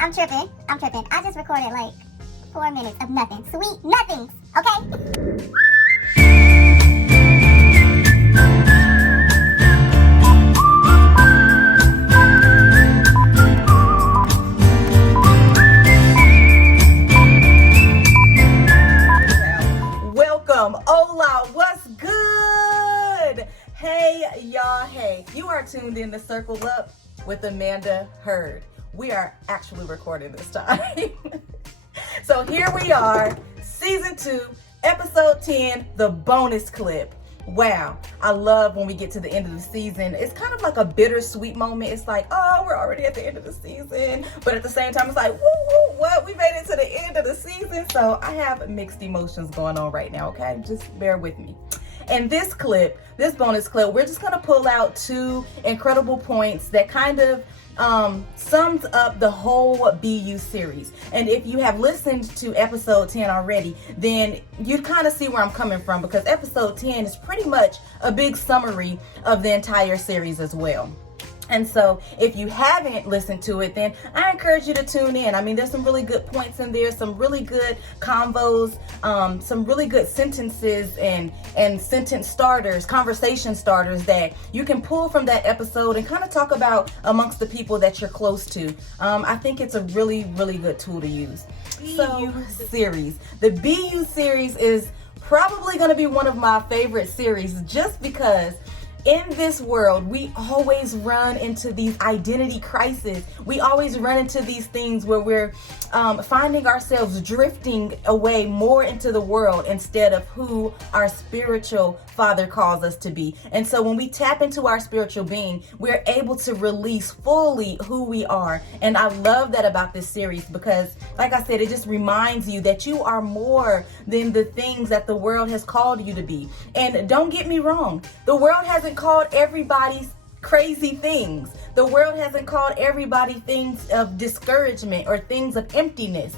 I'm tripping. I just recorded like 4 minutes of nothing. Sweet nothings, okay? Welcome. Hola, what's good? Hey, y'all. Hey, you are tuned in to Circle Up with Amanda Hurd. We are actually recording this time. So here we are, season 2, episode 10, the bonus clip. Wow, I love when we get to the end of the season. It's kind of like a bittersweet moment. It's like, oh, we're already at the end of the season. But at the same time, it's like, woo, woo, what? We made it to the end of the season. So I have mixed emotions going on right now, okay? Just bear with me. And this clip, this bonus clip, we're just going to pull out 2 incredible points that kind of sums up the whole BU series. And if you have listened to episode 10 already, then you kind of see where I'm coming from, because episode 10 is pretty much a big summary of the entire series as well. And so if you haven't listened to it, then I encourage you to tune in. I mean, there's some really good points in there, some really good convos, some really good sentences and sentence starters, conversation starters that you can pull from that episode and kind of talk about amongst the people that you're close to. I think it's a really, really good tool to use. The BU series is probably going to be one of my favorite series, just because in this world, we always run into these identity crises. We always run into these things where we're finding ourselves drifting away more into the world instead of who our spiritual Father calls us to be. And so when we tap into our spiritual being, we're able to release fully who we are. And I love that about this series, because, like I said, it just reminds you that you are more than the things that the world has called you to be. And don't get me wrong, the world hasn't called everybody crazy things. The world hasn't called everybody things of discouragement or things of emptiness.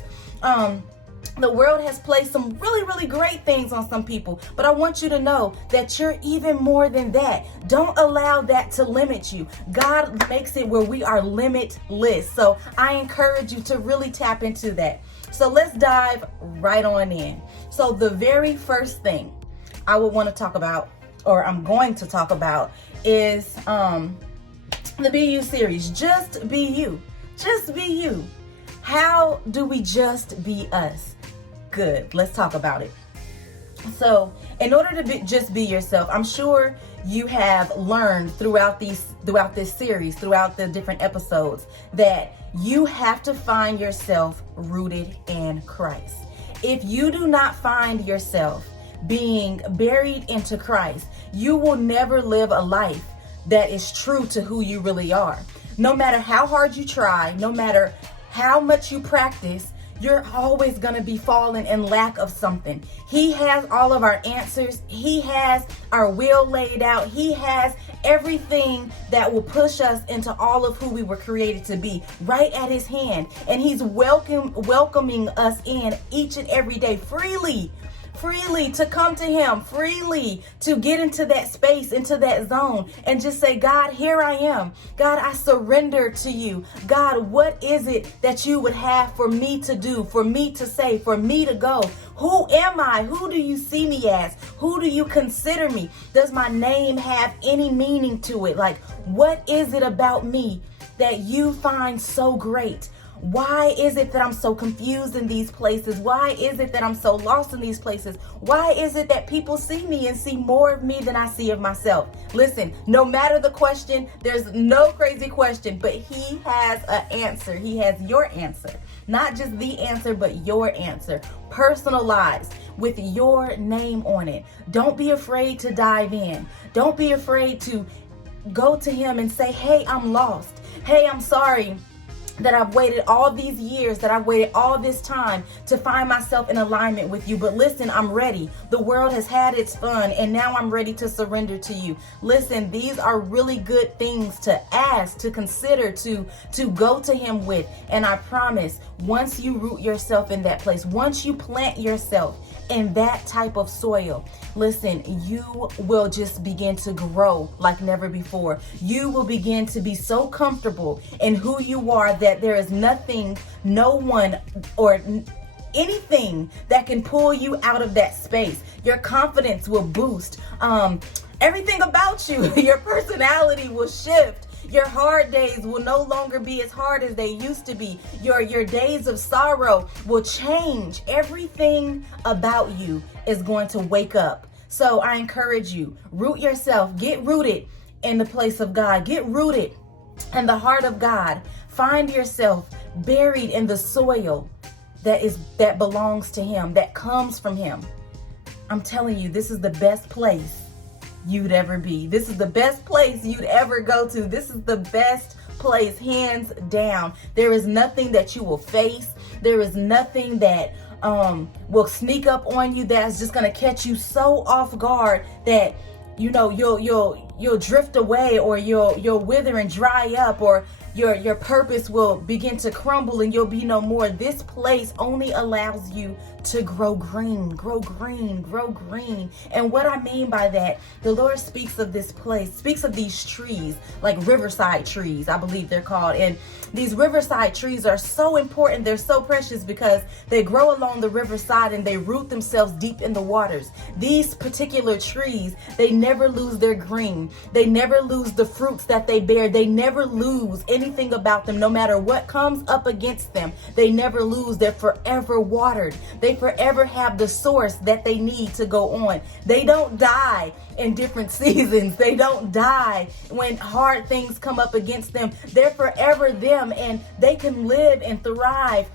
The world has placed some really, really great things on some people, but I want you to know that you're even more than that. Don't allow that to limit you. God makes it where we are limitless. So I encourage you to really tap into that. So let's dive right on in. So the very first thing I would want to talk about, or I'm going to talk about, is the BU series. Just be you. Just be you. How do we just be us? Good. Let's talk about it. So in order to just be yourself, I'm sure you have learned throughout this series, throughout the different episodes, that you have to find yourself rooted in Christ. If you do not find yourself being buried into Christ, you will never live a life that is true to who you really are. No matter how hard you try, no matter how much you practice, you're always going to be falling in lack of something. He has all of our answers. He has our will laid out. He has everything that will push us into all of who we were created to be right at his hand. And he's welcoming us in each and every day freely to come to him, freely to get into that space, into that zone, and just say, God, here I am. God, I surrender to you. God, what is it that you would have for me to do, for me to say, for me to go? Who am I? Who do you see me as? Who do you consider me? Does my name have any meaning to it? Like, what is it about me that you find so great? Why is it that I'm so confused in these places? Why is it that I'm so lost in these places? Why is it that people see me and see more of me than I see of myself? Listen, no matter the question, there's no crazy question, but he has an answer. He has your answer. Not just the answer, but your answer. Personalized with your name on it. Don't be afraid to dive in. Don't be afraid to go to him and say, hey, I'm lost. Hey, I'm sorry that I've waited all these years, that I've waited all this time to find myself in alignment with you. But listen, I'm ready. The world has had its fun, and now I'm ready to surrender to you. Listen, these are really good things to ask, to consider, to go to him with. And I promise, once you root yourself in that place, once you plant yourself in that type of soil, listen, you will just begin to grow like never before. You will begin to be so comfortable in who you are that there is nothing no one or anything that can pull you out of that space. Your confidence will boost. Everything about you, your personality will shift. Your hard days will no longer be as hard as they used to be. Your days of sorrow will change. Everything about you is going to wake up. So I encourage you, root yourself, get rooted in the place of God, get rooted in the heart of God. Find yourself buried in the soil that belongs to Him, that comes from Him. I'm telling you, this is the best place you'd ever be. This is the best place you'd ever go to. This is the best place, hands down. There is nothing that you will face. There is nothing that will sneak up on you that's just gonna catch you so off guard that you'll drift away, or you'll wither and dry up, or your purpose will begin to crumble and you'll be no more. This place only allows you to grow green, grow green, grow green. And what I mean by that, the Lord speaks of this place, speaks of these trees, like riverside trees, I believe they're called. And these riverside trees are so important. They're so precious because they grow along the riverside and they root themselves deep in the waters. These particular trees, they never lose their green. They never lose the fruits that they bear. They never lose anything about them. No matter what comes up against them, they never lose. They're forever watered. They forever have the source that they need to go on. They don't die in different seasons. They don't die when hard things come up against them. They're forever them, and they can live and thrive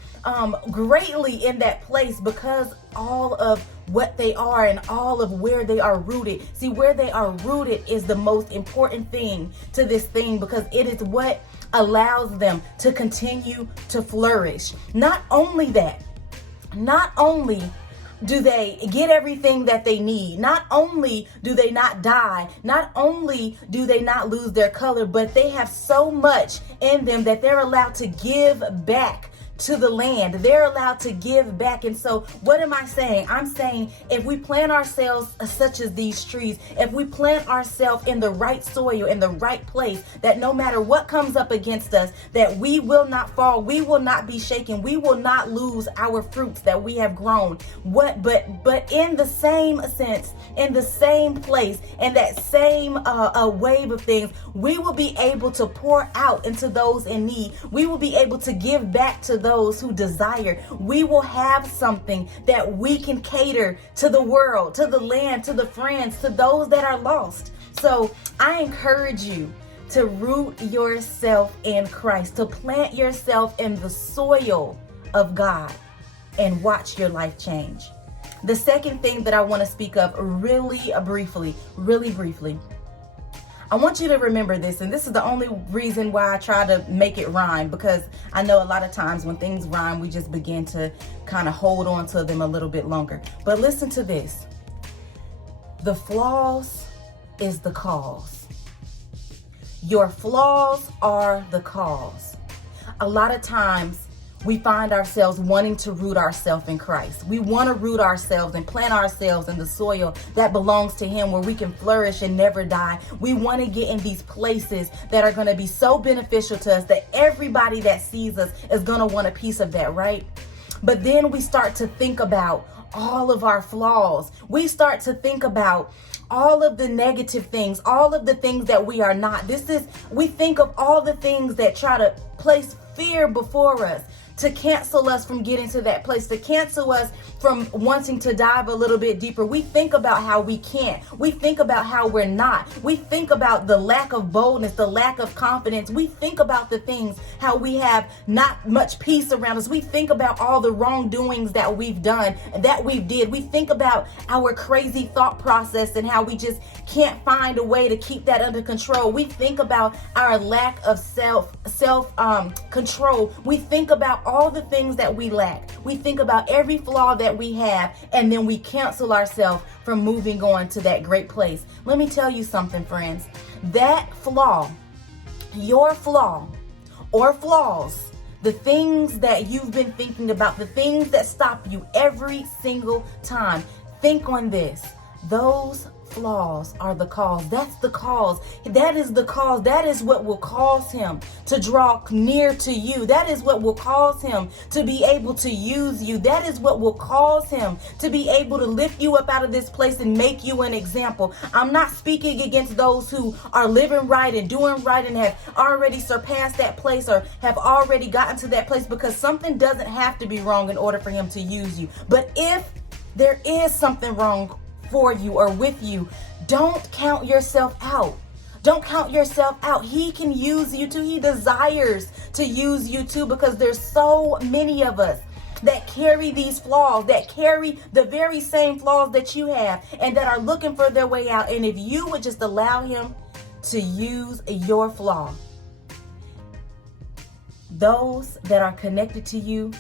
greatly in that place because all of what they are and all of where they are rooted. See, where they are rooted is the most important thing to this thing, because it is what allows them to continue to flourish. Not only that, not only do they get everything that they need, not only do they not die, not only do they not lose their color, but they have so much in them that they're allowed to give back to the land. They're allowed to give back. And so what am I saying? I'm saying if we plant ourselves such as these trees, if we plant ourselves in the right soil, in the right place, that no matter what comes up against us, that we will not fall, we will not be shaken, we will not lose our fruits that we have grown. But in the same sense, in the same place, in that same wave of things, we will be able to pour out into those in need. We will be able to give back to those who desire. We will have something that we can cater to the world, to the land, to the friends, to those that are lost. So I encourage you to root yourself in Christ, to plant yourself in the soil of God and watch your life change. The second thing that I want to speak of really briefly, I want you to remember this, and this is the only reason why I try to make it rhyme, because I know a lot of times when things rhyme, we just begin to kind of hold on to them a little bit longer. But listen to this. The flaws is the cause. Your flaws are the cause. A lot of times we find ourselves wanting to root ourselves in Christ. We want to root ourselves and plant ourselves in the soil that belongs to Him, where we can flourish and never die. We want to get in these places that are going to be so beneficial to us that everybody that sees us is going to want a piece of that, right? But then we start to think about all of our flaws. We start to think about all of the negative things, all of the things that we are not. We think of all the things that try to place fear before us, to cancel us from getting to that place, to cancel us from wanting to dive a little bit deeper. We think about how we can't. We think about how we're not. We think about the lack of boldness, the lack of confidence. We think about the things, how we have not much peace around us. We think about all the wrongdoings that we've done, that we did. We think about our crazy thought process and how we just can't find a way to keep that under control. We think about our lack of self control. We think about all the things that we lack. We think about every flaw that we have, and then we cancel ourselves from moving on to that great place. Let me tell you something, friends. That flaw, your flaw or flaws, the things that you've been thinking about, the things that stop you every single time, think on this. Those flaws are the cause. That's the cause. That is the cause. That is what will cause him to draw near to you. That is what will cause him to be able to use you. That is what will cause him to be able to lift you up out of this place and make you an example. I'm not speaking against those who are living right and doing right and have already surpassed that place or have already gotten to that place, because something doesn't have to be wrong in order for him to use you. But if there is something wrong for you or with you, don't count yourself out. Don't count yourself out. He can use you too. He desires to use you too, because there's so many of us that carry these flaws, that carry the very same flaws that you have, and that are looking for their way out. And if you would just allow him to use your flaw, those that are connected to you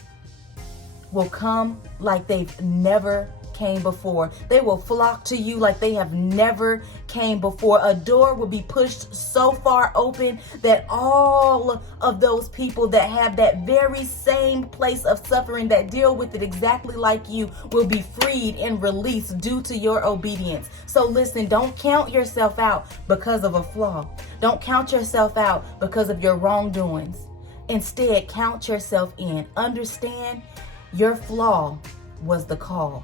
will come like they've never came before. They will flock to you like they have never came before. A door will be pushed so far open that all of those people that have that very same place of suffering, that deal with it exactly like you, will be freed and released due to your obedience. So listen, don't count yourself out because of a flaw. Don't count yourself out because of your wrongdoings. Instead, count yourself in. Understand your flaw was the cause.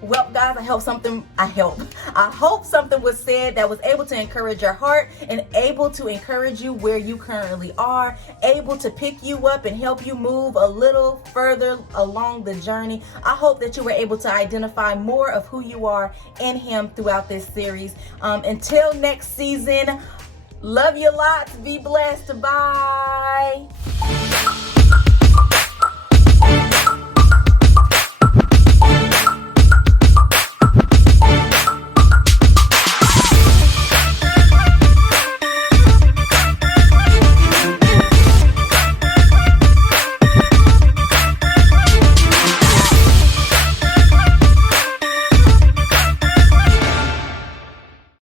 Well, guys, I hope something was said that was able to encourage your heart and able to encourage you where you currently are, able to pick you up and help you move a little further along the journey. I hope that you were able to identify more of who you are in him throughout this series. Until next season, love you lots. Be blessed. Bye.